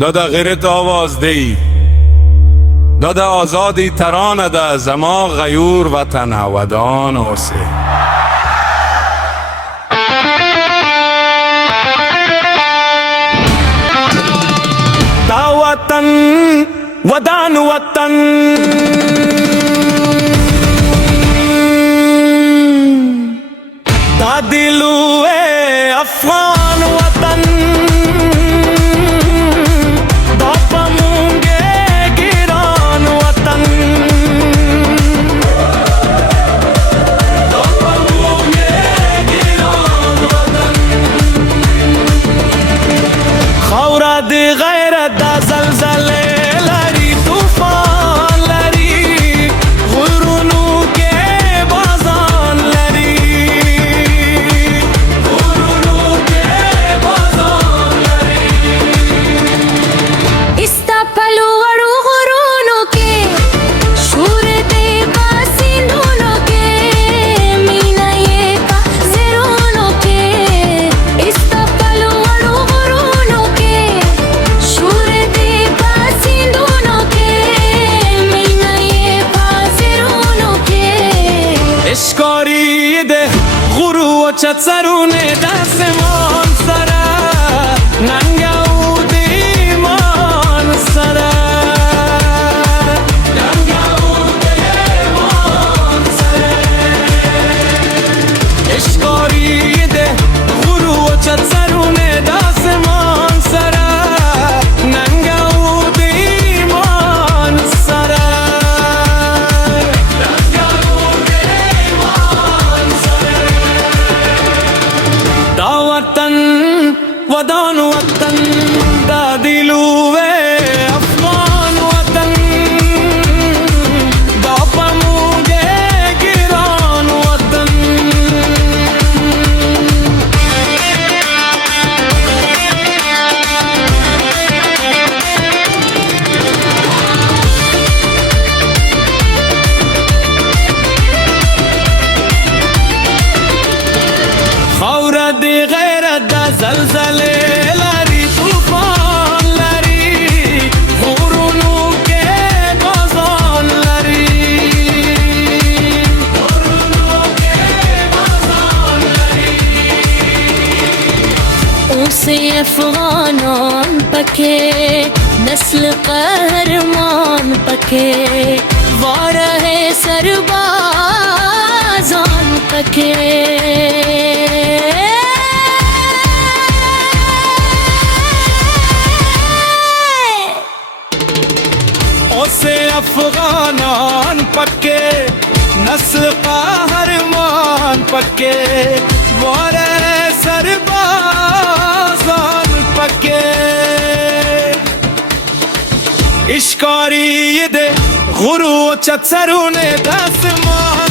داده غیرت آواز دی داده آزادی ترانه ده زما غیور وطن ودان آسه دا وطن ودان وطن دا دلو افغان وطن دی غیرت دا زلزله لري طوفان لري غرونو کې بازان لري غرونو کې بازان لري استا پلو غړو غرونو کې شور دې باسینونو کې مینا یې کا زرونو کې استا پلو غړو غرونو کې اشکاری ده غرو و چتسرونه دستمان سره ننگو دیمان سره ننگو دیمان سره اشکاری ده غرو و چتسرونه دستمان سره ننگو دیمان سره ودان وطن دا دلو افغان وطن دا پموج گران وطن خاور دی غیرت دا زلزله لري طوفان لري غرونو کې بازان لري غرونو کې بازان لري اوسې افغانان پکې نسل قهرمان پکې واره سربازان پکې افغانان پکے نسل قهرمان پکے واره سربازان پکے اشکاری ده غرو چتسرونه دستمان